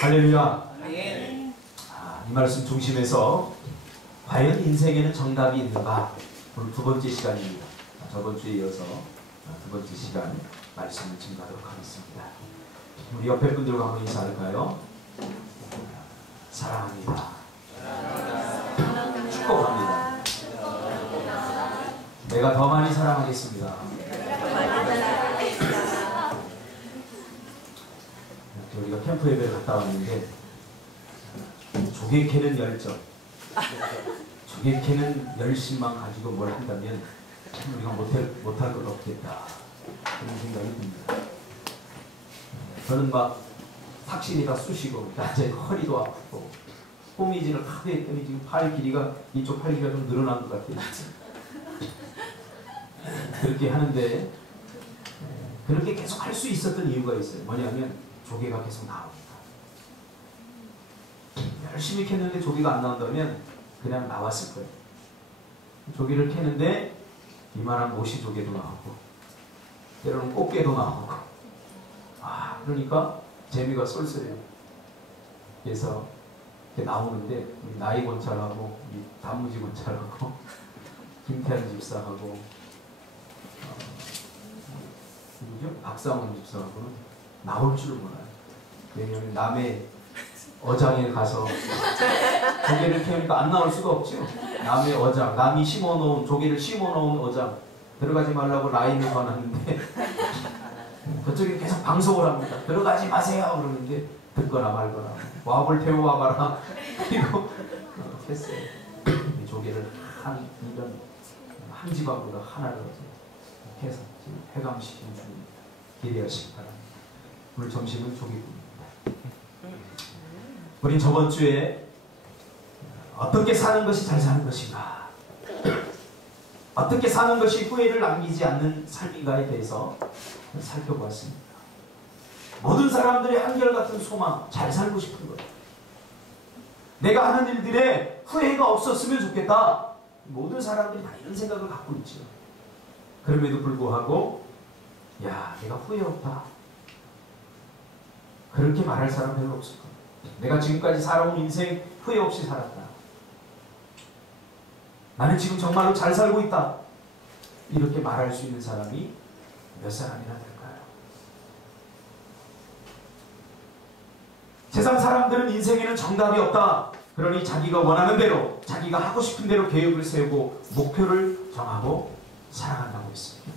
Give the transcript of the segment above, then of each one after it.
할렐루야. 네. 이 말씀 중심에서 과연 인생에는 정답이 있는가? 오늘 두 번째 시간입니다. 저번 주에 이어서 두 번째 시간 말씀을 증거하도록 하겠습니다. 우리 옆에 분들과 한번 인사할까요? 사랑합니다. 축복합니다. 내가 더 많이 사랑하겠습니다. 우리가 캠프 예배를 갔다 왔는데 조개 캐는 열정, 조개 캐는 열심만 가지고 뭘 한다면 우리가 못할 것 없겠다 그런 생각이 듭니다. 저는 막 삭신이 다 쑤시고 낮에 허리도 아프고 호미질을 하도 했더니 지금 팔 길이가 이쪽 팔 길이가 좀 늘어난 것 같아요. 그렇게 하는데 그렇게 계속 할 수 있었던 이유가 있어요. 뭐냐면 조개가 계속 나옵니다. 열심히 캤는데 조개가 안 나온다면 그냥 나왔을 거예요. 조개를 캐는데 이만한 모시 조개도 나오고 때로는 꽃게도 나오고 그러니까 재미가 쏠쏠해요. 그래서 이렇게 나오는데 우리 나이 권찰하고 우리 단무지 권찰하고 김태환 집사하고 누구죠? 박상원 집사하고는 나올 줄 몰라요. 왜냐하면 남의 어장에 가서 조개를 캐니까 안 나올 수가 없죠. 남의 어장, 남이 심어놓은 조개를 심어놓은 어장 들어가지 말라고 라인을 봐놨는데 그쪽에 계속 방송을 합니다. 들어가지 마세요 그러는데 듣거나 말거나 와볼 태워와봐라 그리고 했어요. 조개를 이런 한 지방보다 하나를 해서 지금 해감시키는 중입니다. 기대하시기 바랍니다. 오늘 점심은 조개구이입니다. 우린 저번 주에 어떻게 사는 것이 잘 사는 것인가, 어떻게 사는 것이 후회를 남기지 않는 삶인가에 대해서 살펴보았습니다. 모든 사람들의 한결같은 소망, 잘 살고 싶은 것, 내가 하는 일들에 후회가 없었으면 좋겠다. 모든 사람들이 다 이런 생각을 갖고 있죠. 그럼에도 불구하고 내가 후회 없다 그렇게 말할 사람 별로 없을 겁니다. 내가 지금까지 살아온 인생 후회 없이 살았다. 나는 지금 정말로 잘 살고 있다. 이렇게 말할 수 있는 사람이 몇 사람이나 될까요? 세상 사람들은 인생에는 정답이 없다. 그러니 자기가 원하는 대로, 자기가 하고 싶은 대로 계획을 세우고 목표를 정하고 살아간다고 했습니다.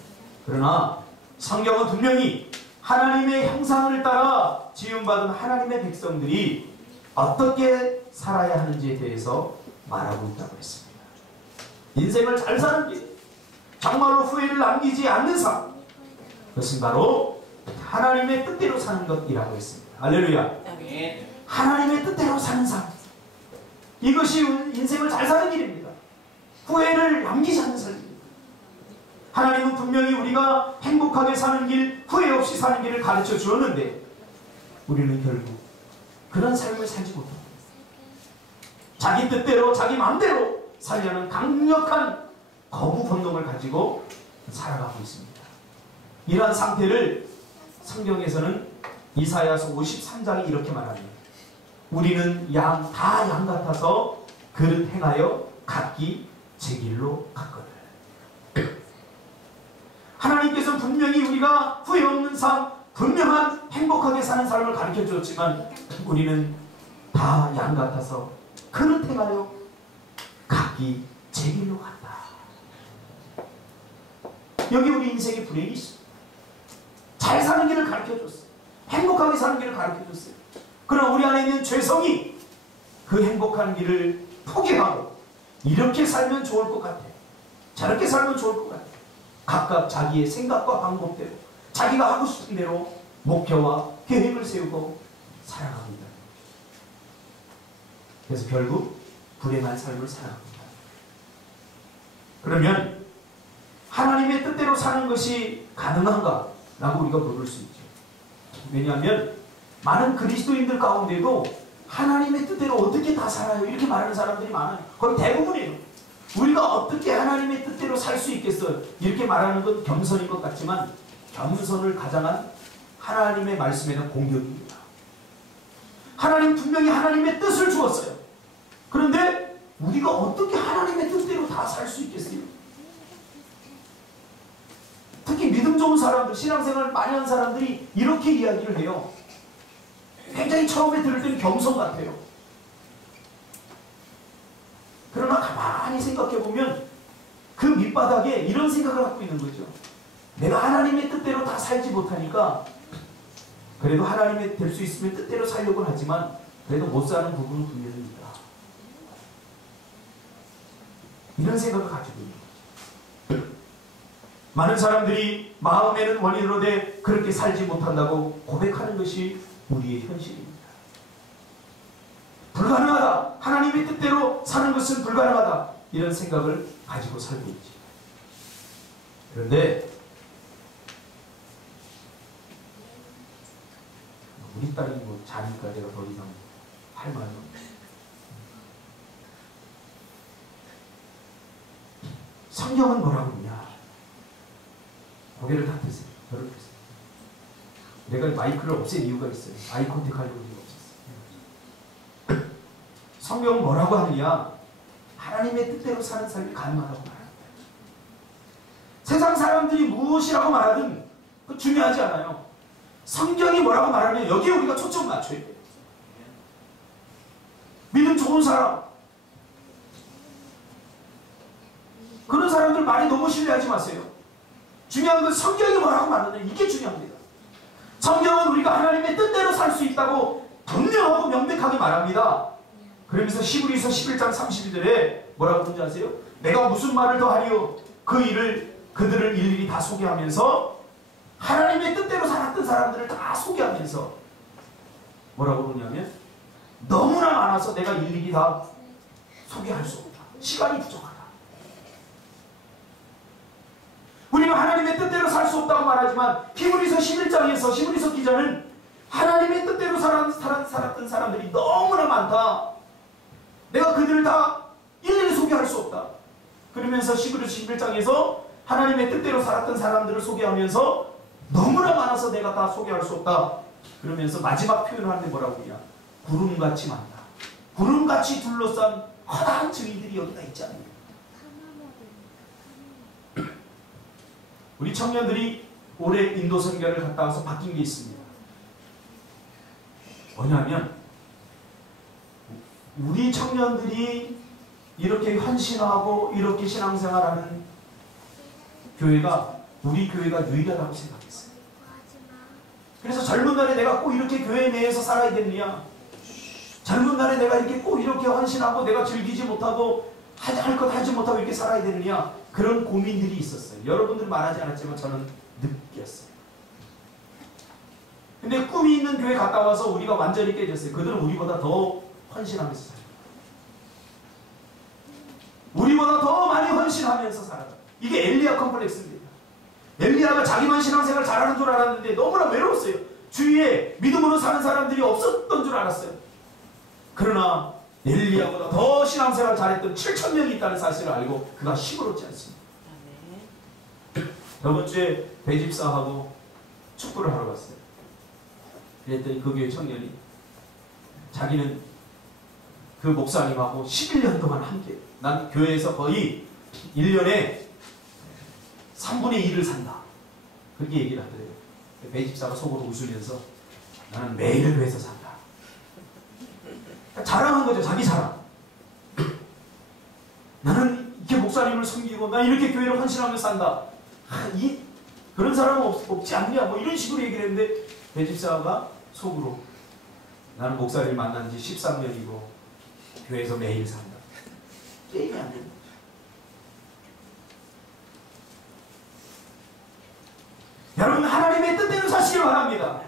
그러나 성경은 분명히 하나님의 형상을 따라 지음받은 하나님의 백성들이 어떻게 살아야 하는지에 대해서 말하고 있다고 했습니다. 인생을 잘 사는 길, 정말로 후회를 남기지 않는 삶, 그것은 바로 하나님의 뜻대로 사는 것이라고 했습니다. 할렐루야. 하나님의 뜻대로 사는 삶, 이것이 인생을 잘 사는 길입니다. 후회를 남기지 않는 삶입니다. 하나님은 분명히 우리가 행복하게 사는 길, 후회 없이 사는 길을 가르쳐 주었는데 우리는 결국 그런 삶을 살지 못합니다. 자기 뜻대로, 자기 마음대로 살려는 강력한 거부 본능을 가지고 살아가고 있습니다. 이러한 상태를 성경에서는 이사야서 53장이 이렇게 말합니다. 우리는 다 양 같아서 그릇 행하여 각기 제 길로 갔거든. 하나님께서 분명히 우리가 후회 없는 삶, 분명한 행복하게 사는 삶을 가르쳐 주었지만 우리는 다 양 같아서 그릇 행하여 각기 제 길로 갔다. 여기 우리 인생의 불행이 있습니다. 잘 사는 길을 가르쳐 줬어요. 행복하게 사는 길을 가르쳐 줬어요. 그러나 우리 안에 있는 죄성이 그 행복한 길을 포기하고 이렇게 살면 좋을 것 같아, 저렇게 살면 좋을 것 같아, 각각 자기의 생각과 방법대로 자기가 하고 싶은 대로 목표와 계획을 세우고 살아갑니다. 그래서 결국 불행한 삶을 살아갑니다. 그러면 하나님의 뜻대로 사는 것이 가능한가? 라고 우리가 물을 수 있죠. 왜냐하면 많은 그리스도인들 가운데도 하나님의 뜻대로 어떻게 다 살아요? 이렇게 말하는 사람들이 많아요. 거의 대부분이에요. 우리가 어떻게 하나님의 뜻대로 살 수 있겠어요? 이렇게 말하는 건 겸손인 것 같지만 겸손을 가장한 하나님의 말씀에는 공격입니다. 하나님 분명히 하나님의 뜻을 주었어요. 그런데 우리가 어떻게 하나님의 뜻대로 다 살 수 있겠어요? 특히 믿음 좋은 사람들, 신앙생활 많이 한 사람들이 이렇게 이야기를 해요. 굉장히 처음에 들을 때는 겸손 같아요. 그러나 가만히 생각해보면 그 밑바닥에 이런 생각을 갖고 있는 거죠. 내가 하나님의 뜻대로 다 살지 못하니까 그래도 하나님의 될 수 있으면 뜻대로 살려고 하지만 그래도 못 사는 부분은 분명히 있다. 이런 생각을 가지고 있는 거죠. 많은 사람들이 마음에는 원인으로되 그렇게 살지 못한다고 고백하는 것이 우리의 현실입니다. 불가능하다. 하나님의 뜻대로 사는 것은 불가능하다. 이런 생각을 가지고 살고 있지. 그런데 우리 딸이 뭐 자니까 내가 더 이상 할 말은 없네. 성경은 뭐라고 하냐? 고개를 다 드세요. 저를 드세요. 내가 마이크를 없앤 이유가 있어요. 아이 컨택 하려고 이유가 없었어요. 성경은 뭐라고 하느냐? 하나님의 뜻대로 사는 삶이 가능하다고 말합니다. 세상 사람들이 무엇이라고 말하든 그 중요하지 않아요. 성경이 뭐라고 말하느냐, 여기에 우리가 초점 맞춰야 돼요. 믿음 좋은 사람, 그런 사람들 많이 너무 신뢰하지 마세요. 중요한 건 성경이 뭐라고 말하느냐, 이게 중요합니다. 성경은 우리가 하나님의 뜻대로 살 수 있다고 분명하고 명백하게 말합니다. 그러면서 히브리서 11장 32절에 뭐라고 하는지 아세요? 내가 무슨 말을 더 하리요? 그 일을 그들을 일일이 다 소개하면서 하나님의 뜻대로 살았던 사람들을 다 소개하면서 뭐라고 그러냐면 너무나 많아서 내가 일일이 다 소개할 수 없다. 시간이 부족하다. 우리는 하나님의 뜻대로 살 수 없다고 말하지만 히브리서 11장에서 히브리서 기자는 하나님의 뜻대로 살았던 사람들이 너무나 많다. 내가 그들을 다 일일이 소개할 수 없다. 그러면서 히브리서 11장에서 하나님의 뜻대로 살았던 사람들을 소개하면서 너무나 많아서 내가 다 소개할 수 없다. 그러면서 마지막 표현을 하는데 뭐라고 하냐? 구름같이 많다. 구름같이 둘러싼 커다란 증인들이 여기다 있지 않느냐. 우리 청년들이 올해 인도 선교를 갔다 와서 바뀐 게 있습니다. 뭐냐면 우리 청년들이 이렇게 헌신하고 이렇게 신앙생활하는 교회가 우리 교회가 유일하다고 생각했어요. 그래서 젊은 날에 내가 꼭 이렇게 교회 내에서 살아야 되느냐, 젊은 날에 내가 이렇게 꼭 이렇게 헌신하고 내가 즐기지 못하고 할 것 하지 못하고 이렇게 살아야 되느냐, 그런 고민들이 있었어요. 여러분들은 말하지 않았지만 저는 느꼈어요. 근데 꿈이 있는 교회 갔다 와서 우리가 완전히 깨졌어요. 그들은 우리보다 더 헌신하면서 살아요. 우리보다 더 많이 헌신하면서 살아요. 이게 엘리야 컴플렉스입니다. 엘리야가 자기만 신앙생활 잘하는 줄 알았는데 너무나 외로웠어요. 주위에 믿음으로 사는 사람들이 없었던 줄 알았어요. 그러나 엘리야보다 더 신앙생활 잘했던 7,000명이 있다는 사실을 알고 그가 시끄럽지 않습니다. 저번 주에 배집사하고 축구를 하러 갔어요. 그랬더니 그 교회 청년이 자기는 그 목사님하고 11년 동안 함께, 난 교회에서 거의 1년에 3분의 1을 산다. 그렇게 얘기를 하더래요. 배집사가 속으로 웃으면서 나는 매일 교회에서 산다. 자랑한 거죠. 자기 자랑. 나는 이렇게 목사님을 섬기고 나 이렇게 교회를 헌신하며 산다. 그런 사람은 없지 않냐, 뭐 이런 식으로 얘기를 했는데 배집사가 속으로 나는 목사님을 만난 지 13년이고 교회에서 매일 산다. 게임이 안 되는 거죠. 여러분, 하나님의 뜻대로 사시기 바랍니다.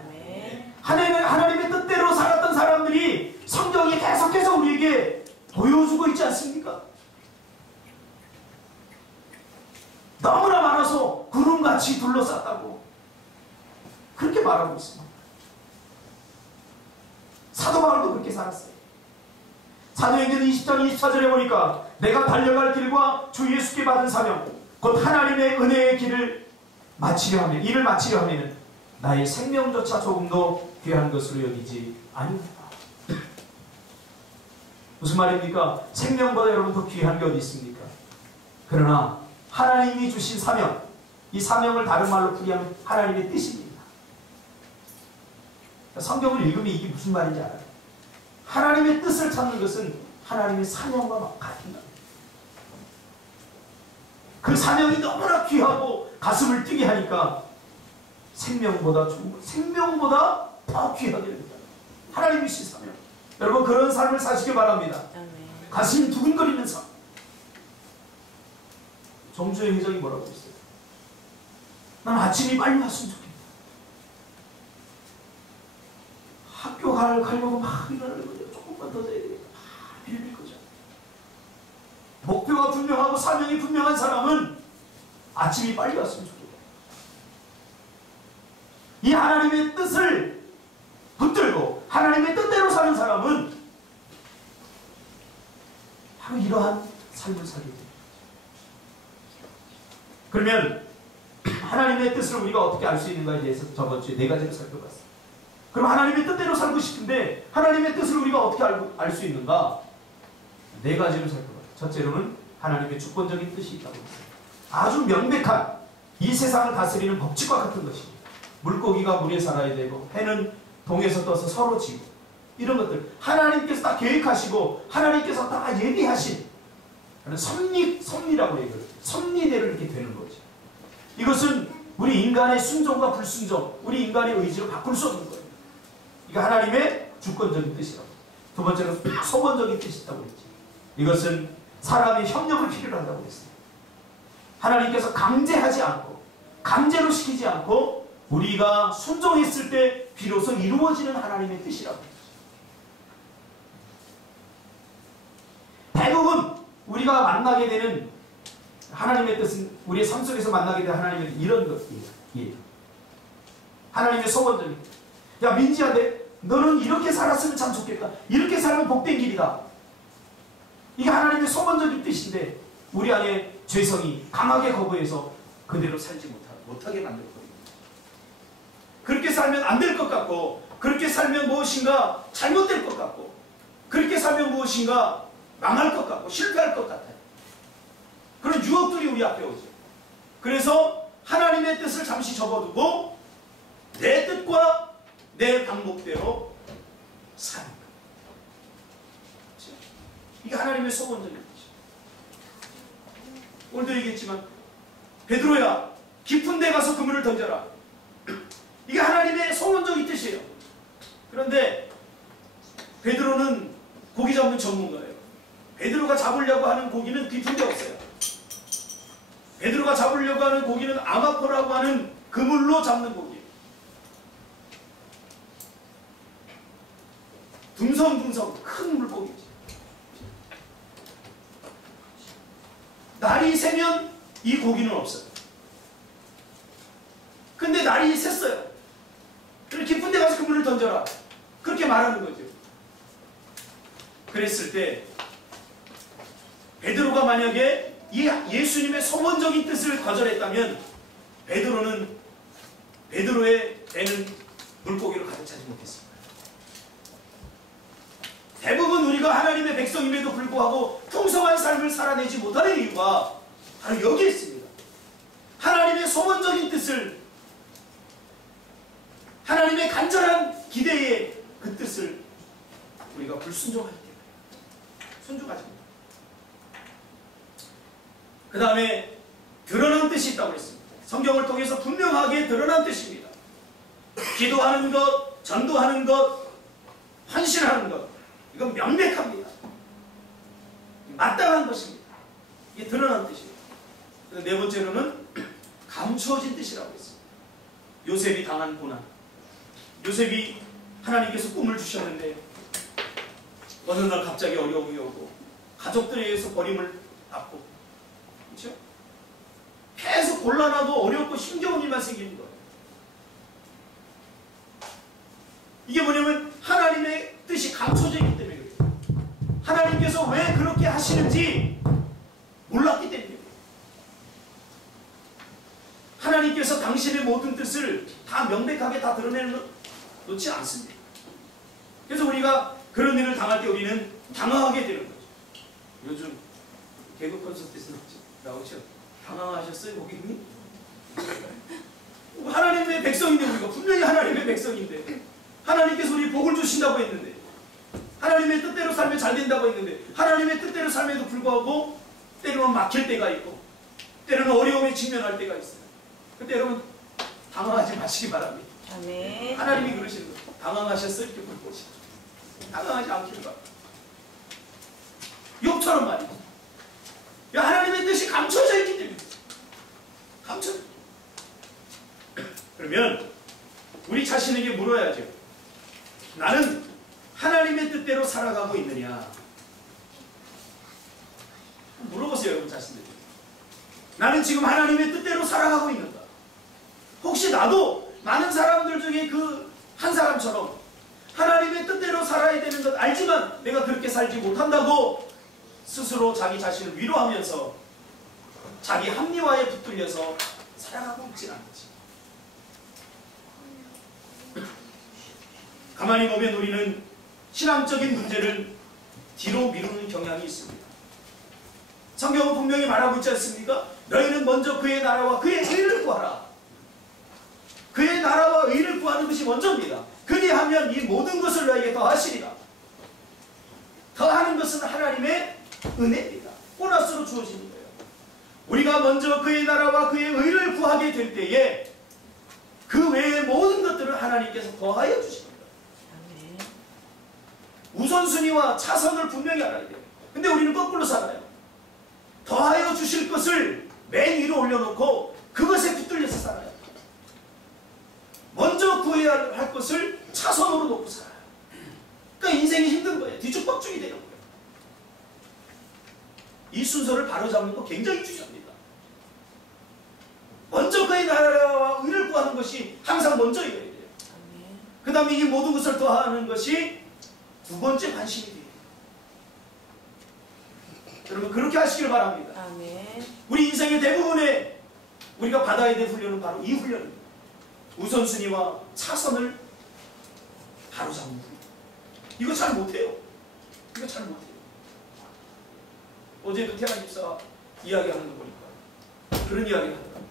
하나님의 뜻대로 살았던 사람들이 성경이 계속해서 우리에게 보여주고 있지 않습니까? 너무나 많아서 구름같이 둘러쌌다고 그렇게 말하고 있습니다. 사도 바울도 그렇게 살았어요. 사도행전 20장 24절에 보니까 내가 달려갈 길과 주 예수께 받은 사명 곧 하나님의 은혜의 길을 마치려 하면, 이를 마치려 하면 나의 생명조차 조금도 귀한 것으로 여기지 아니하다. 무슨 말입니까? 생명보다 여러분 더 귀한 게 어디 있습니까? 그러나 하나님이 주신 사명, 이 사명을 다른 말로 풀이하면 하나님의 뜻입니다. 성경을 읽으면 이게 무슨 말인지 알아요. 하나님의 뜻을 찾는 것은 하나님의 사명과 같은 겁니다. 그 사명이 너무나 귀하고 가슴을 뛰게 하니까 생명보다 더 귀하게 됩니다. 하나님이 주신 사명. 여러분 그런 삶을 사시기 바랍니다. 가슴이 두근거리는 삶. 정주의 회장이 뭐라고 했어요? 난 아침이 빨리 왔으면 좋겠다. 학교 가려고 막 일어나는 거죠. 조금만 더 자야 되겠다. 막 빌릴 거죠. 목표가 분명하고 사명이 분명한 사람은 아침이 빨리 왔으면 좋겠다. 이 하나님의 뜻을 붙들고 하나님의 뜻대로 사는 사람은 바로 이러한 삶을 살게 됩니다. 그러면 하나님의 뜻을 우리가 어떻게 알 수 있는가에 대해서 저번 주에 4가지를 살펴봤어요. 그럼 하나님의 뜻대로 살고 싶은데 하나님의 뜻을 우리가 어떻게 알 수 있는가? 4가지를 살펴봤어요. 첫째로는 하나님의 주권적인 뜻이 있다고 했어요. 아주 명백한 이 세상을 다스리는 법칙과 같은 것입니다. 물고기가 물에 살아야 되고 해는 동에서 떠서 서로 지고 이런 것들 하나님께서 다 계획하시고 하나님께서 다 예비하신 섭리라고 얘기해요. 섭리대로 이렇게 되는 거죠. 이것은 우리 인간의 순종과 불순종, 우리 인간의 의지로 바꿀 수 없는 거예요. 이게 하나님의 주권적인 뜻이라고. 두 번째는 소원적인 뜻이 있다고 했지. 이것은 사람의 협력을 필요로 한다고 했어요. 하나님께서 강제하지 않고 강제로 시키지 않고 우리가 순종했을 때 비로소 이루어지는 하나님의 뜻이라고 했죠. 대부분 우리가 만나게 되는 하나님의 뜻은 우리의 삶 속에서 만나게 되는 하나님의 뜻 이런 것이에요. 하나님의 소원적인 뜻. 야 민지야 너는 이렇게 살았으면 참 좋겠다. 이렇게 살면 복된 길이다. 이게 하나님의 소원적인 뜻인데 우리 안에 죄성이 강하게 거부해서 그대로 살지 못하게 만들 거예요. 그렇게 살면 안 될 것 같고 그렇게 살면 무엇인가 잘못될 것 같고 그렇게 살면 무엇인가 망할 것 같고 실패할 것 같아요. 그런 유혹들이 우리 앞에 오죠. 그래서 하나님의 뜻을 잠시 접어두고 내 뜻과 내 방법대로 사는 거예요. 그렇죠? 이게 하나님의 소원적인 뜻이에요. 오늘도 얘기했지만 베드로야 깊은 데 가서 그물을 던져라. 이게 하나님의 소원적인 뜻이에요. 그런데 베드로는 고기 잡는 전문가예요. 베드로가 잡으려고 하는 고기는 깊은 데 없어요. 베드로가 잡으려고 하는 고기는 아마포라고 하는 그물로 잡는 고기. 둥성둥성 큰 물고기지. 날이 새면 이 고기는 없어요. 근데 날이 샜어요. 그럼 깊은 데 가서 그물을 던져라. 그렇게 말하는 거죠. 그랬을 때 베드로가 만약에 이 예수님의 소원적인 뜻을 거절했다면 베드로의 배는 물고기로 가득 차지 못했습니다. 대부분 우리가 하나님의 백성임에도 불구하고 풍성한 삶을 살아내지 못하는 이유가 바로 여기에 있습니다. 하나님의 소원적인 뜻을 하나님의 간절한 기대의 그 뜻을 우리가 불순종하기 때문에 순종하지 못합니다. 그 다음에 드러난 뜻이 있다고 했습니다. 성경을 통해서 분명하게 드러난 뜻입니다. 기도하는 것, 전도하는 것, 헌신하는 것 이건 명백합니다. 마땅한 것입니다. 이게 드러난 뜻입니다. 네 번째로는 감추어진 뜻이라고 했습니다. 요셉이 당한 고난. 요셉이 하나님께서 꿈을 주셨는데 어느 날 갑자기 어려움이 오고 가족들에 의해서 버림을 받고 그렇죠? 계속 곤란하고 어렵고 힘겨운 일만 생기는 거예요. 이게 뭐냐면 하나님의 뜻이 감춰져 있기 때문에 그래요. 하나님께서 왜 그렇게 하시는지 몰랐기 때문에 하나님께서 당신의 모든 뜻을 다 명백하게 다 드러내놓지 않습니다. 그래서 우리가 그런 일을 당할 때 우리는 당황하게 되는 거죠. 요즘 개그 콘서트에서 나오죠. 당황하셨어요, 고객님? 하나님의 백성인데, 우리가 분명히 하나님의 백성인데, 하나님께서 우리 복을 주신다고 했는데, 하나님의 뜻대로 살면 잘 된다고 했는데, 하나님의 뜻대로 삶에도 불구하고 때로는 막힐 때가 있고 때로는 어려움에 직면할 때가 있어요. 그때 여러분 당황하지 마시기 바랍니다. 아멘. 하나님이 그러시는 거예요. 당황하셨어요? 이렇게 물어보시죠. 당황하지 않기를 바랍니다. 욥처럼 말이죠. 하나님의 뜻이 감춰져 있기 때문에. 감춰져. 그러면 우리 자신에게 물어야죠. 나는 하나님의 뜻대로 살아가고 있느냐? 물어보세요, 여러분 자신에게. 나는 지금 하나님의 뜻대로 살아가고 있는가? 혹시 나도 많은 사람들 중에 그 한 사람처럼 하나님의 뜻대로 살아야 되는 것 알지만 내가 그렇게 살지 못한다고 스스로 자기 자신을 위로하면서 자기 합리화에 붙들려서 살아가고 있진 않지. 가만히 보면 우리는 신앙적인 문제를 뒤로 미루는 경향이 있습니다. 성경은 분명히 말하고 있지 않습니까? 너희는 먼저 그의 나라와 그의 의를 구하라. 그의 나라와 의를 구하는 것이 먼저입니다. 그리하면 이 모든 것을 너에게 더하시리라. 더하는 것은 하나님의 은혜입니다. 보너스로 주어지는 거예요. 우리가 먼저 그의 나라와 그의 의를 구하게 될 때에 그 외의 모든 것들을 하나님께서 더하여 주십니다. 우선순위와 차선을 분명히 알아야 돼요. 근데 우리는 거꾸로 살아요. 더하여 주실 것을 맨 위로 올려놓고 그것에 붙들려서 살아요. 먼저 구해야 할 것을 차선으로 놓고 살아요. 그러니까 인생이 힘든 거예요. 뒤죽박죽이 되는 거예요. 이 순서를 바로잡는 거 굉장히 중요합니다. 먼저 그의 나라와 의를 구하는 것이 항상 먼저여야 돼요. 그 다음에 이 모든 것을 더하는 것이 두 번째 관심이 돼요. 여러분 그렇게 하시길 바랍니다. 아멘. 우리 인생의 대부분의 우리가 받아야 될 훈련은 바로 이 훈련입니다. 우선순위와 차선을 바로잡는 훈련. 이거 잘 못해요. 이거 잘 못해요. 어제도 태환 집사가 이야기하는 거 보니까 그런 이야기를 하더라고요.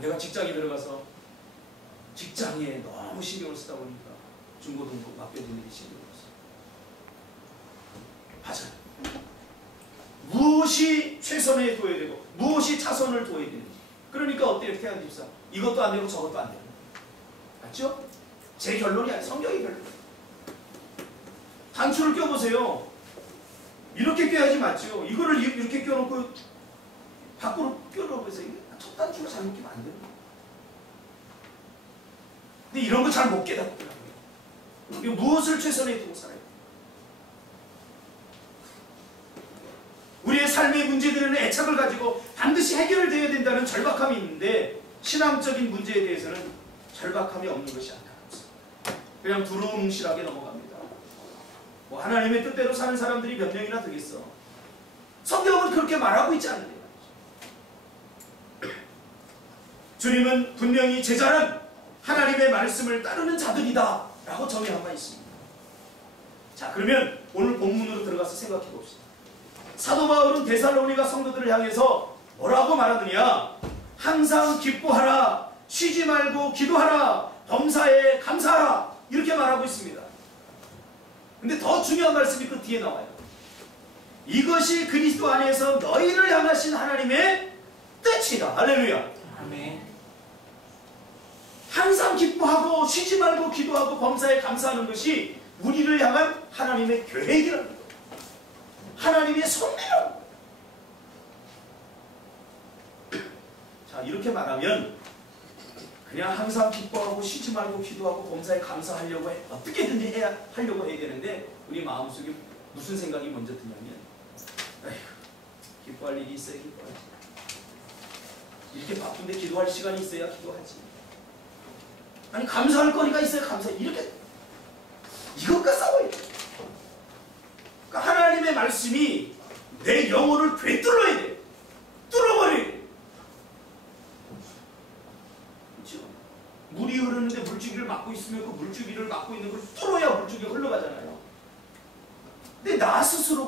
내가 직장에 들어가서 직장에 너무 신경을 쓰다 보니까 중고등부 맡겨진 일이 신경을 써요. 맞아요. 무엇이 최선에 둬야 되고 무엇이 차선을 둬야 되는지. 그러니까 어때요, 태환 집사? 이것도 안 되고 저것도 안 되는 거예요. 맞죠? 제 결론이 아니라 성경의 결론. 단추를 껴보세요. 이렇게 껴야지 맞죠? 이거를 이렇게 껴놓고 밖으로 껴놓고 해서 첫 단추를 잘못 끼면 안 되는 거예요. 근데 이런 거 잘 못 깨닫더라고요. 우리가 무엇을 최선에 두고 살아요? 우리의 삶의 문제들에는 애착을 가지고 반드시 해결되어야 된다는 절박함이 있는데 신앙적인 문제에 대해서는 절박함이 없는 것이 안타깝습니다. 그냥 두루뭉실하게 넘어갑니다. 뭐 하나님의 뜻대로 사는 사람들이 몇 명이나 되겠어. 성경은 그렇게 말하고 있지 않는데 말이죠. 주님은 분명히 제자는 하나님의 말씀을 따르는 자들이다 라고 정의한 바 있습니다. 자, 그러면 오늘 본문으로 들어가서 생각해 봅시다. 사도 바울은 데살로니가 성도들을 향해서 뭐라고 말하느냐? 항상 기뻐하라, 쉬지 말고 기도하라, 범사에 감사하라, 이렇게 말하고 있습니다. 근데 더 중요한 말씀이 그 뒤에 나와요. 이것이 그리스도 안에서 너희를 향하신 하나님의 뜻이다. 할렐루야. 아멘. 항상 기뻐하고 쉬지 말고 기도하고 범사에 감사하는 것이 우리를 향한 하나님의 계획이라는 거예요. 하나님의 섭리라는 거예요. 자, 이렇게 말하면 그냥 항상 기뻐하고 쉬지 말고 기도하고 범사에 감사하려고 어떻게든지 하려고 해야 되는데 우리 마음속에 무슨 생각이 먼저 드냐면 에휴, 기뻐할 일이 있어야 기뻐하지. 이렇게 바쁜데 기도할 시간이 있어야 기도하지. 아니 감사할 거리가 있어야 감사해. 이렇게 이것과 싸워야 돼. 그러니까 하나님의 말씀이 내 영혼을 되뚫어야 돼. 뚫어버려야 돼. 그렇죠? 물이 흐르는데 물줄기를 막고 있으면 그 물줄기를 막고 있는 걸 뚫어야 물줄기가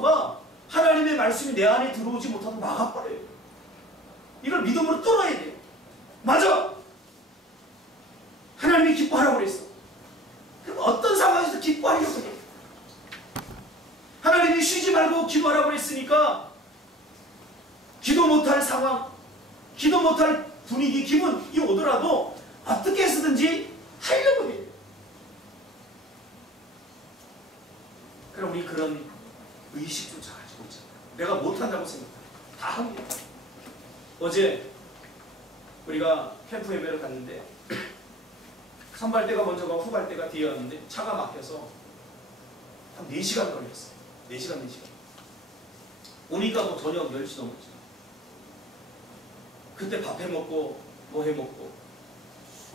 요소가 하나님의 말씀이 내 안에 들어오지 못하고 막아버려요. 이걸 믿음으로 뚫어야 돼요. 맞아. 하나님이 기뻐하라고 그랬어. 그럼 어떤 상황에서 기뻐하려고 해? 하나님이 쉬지 말고 기도하라고 그랬으니까 기도 못할 상황, 기도 못할 분위기, 기분이 오더라도 어떻게 해서든지 하려고 해요. 그럼 우리 그런 의식조차 가지고 있잖아요. 내가 못한다고 생각해. 다 합니다. 어제 우리가 캠프 예배를 갔는데 선발대가 먼저 가고 후발대가 뒤에 왔는데 차가 막혀서 한 4시간 걸렸어요. 4시간. 오니까 뭐 저녁 10시 넘었죠. 그때 밥 해먹고 뭐 해먹고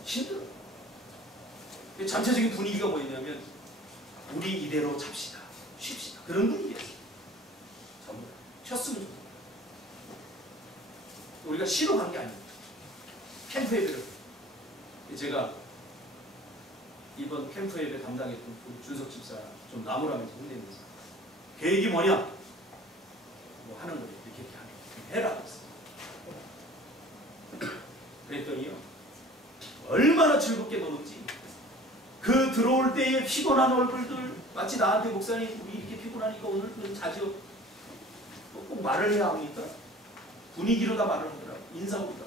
힘들어요. 전체적인 분위기가 뭐였냐면 우리 이대로 잡시다. 쉽시다. 그런 분위기였어요. 전부 쉬었으면 좋겠다. 우리가 쉬러 간 게 아니에요. 캠프 예배를. 제가 이번 캠프 예배 담당했던 우리 준석 집사 좀 나무라면서 혼내면서 계획이 뭐냐? 뭐 하는 거예요. 이렇게 해라. 그랬더니요. 얼마나 즐겁게 노는지 그 들어올 때의 피곤한 얼굴들 마치 나한테 목사님 우리 이렇게 피곤하니까 오늘 자주 꼭 말을 해야 합니까? 분위기로 다 말을 하더라고. 인사하고 다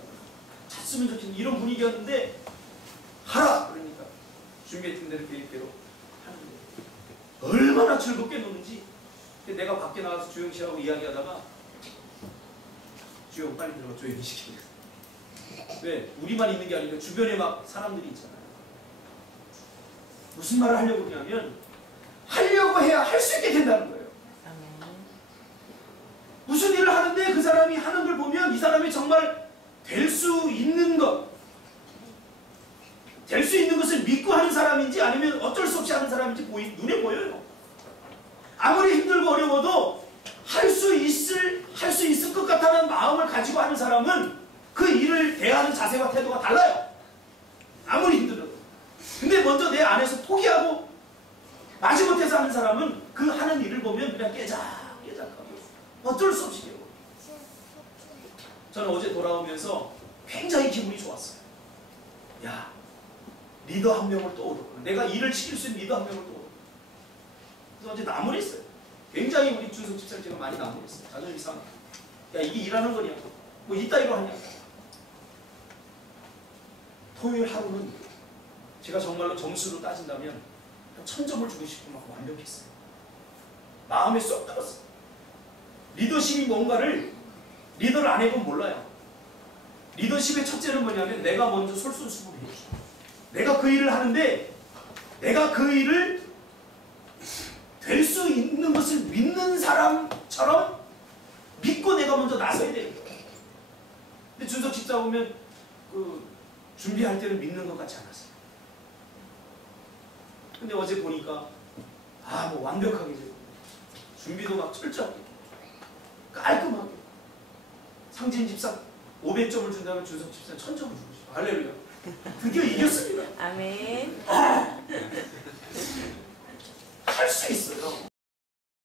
잤으면 좋겠는 이런 분위기였는데 하라! 그러니까 준비했던 대로 계획대로 하는 거예요. 얼마나 즐겁게 노는지. 내가 밖에 나가서 주영 씨하고 이야기하다가 주영 빨리 들어가 조용히 시키겠어. 왜? 우리만 있는 게 아니라 주변에 막 사람들이 있잖아요. 무슨 말을 하려고 그러냐면 하려고 해야 할 수 있게 된다는 거예요. 무슨 일을 하는데 그 사람이 하는 걸 보면 이 사람이 정말 될 수 있는 것, 될 수 있는 것을 믿고 하는 사람인지 아니면 어쩔 수 없이 하는 사람인지 눈에 보여요. 아무리 힘들고 어려워도 할 수 있을 것 같다는 마음을 가지고 하는 사람은 그 일을 대하는 자세와 태도가 달라요. 아무리 힘들어도. 근데 먼저 내 안에서 포기하고 마지못해서 하는 사람은 그 하는 일을 보면 그냥 깨작하고 어쩔 수 없이 해요. 저는 어제 돌아오면서 굉장히 기분이 좋았어요. 야, 리더 한 명을 또 얻었구나. 내가 일을 시킬 수 있는 리더 한 명을 또 얻었구나. 그래서 어제 나무랬어요. 굉장히 우리 준석 집사님께가 많이 나무랬어요. 자존심 상해. 야, 이게 일하는 거냐? 뭐 이따위로 하냐? 토요일 하루는 제가 정말로 점수로 따진다면 한 1000점을 주고 싶고 막 완벽했어요. 마음에 쏙 들었어요. 리더십이 뭔가를 리더를 안 해보면 몰라요. 리더십의 첫째는 뭐냐면 내가 먼저 솔선수범해요. 내가 그 일을 하는데 내가 그 일을 될 수 있는 것을 믿는 사람처럼 믿고 내가 먼저 나서야 되는 거예요. 근데 준석 집사 보면 그 준비할 때는 믿는 것 같지 않았어요. 근데 어제 보니까 뭐 완벽하게 준비도 막 철저하게 깔끔하게 상진 집사 500점을 준다면 준석 집사 1000점을 주고 싶어요. 할렐루야. 드디어 이겼습니다. 아멘.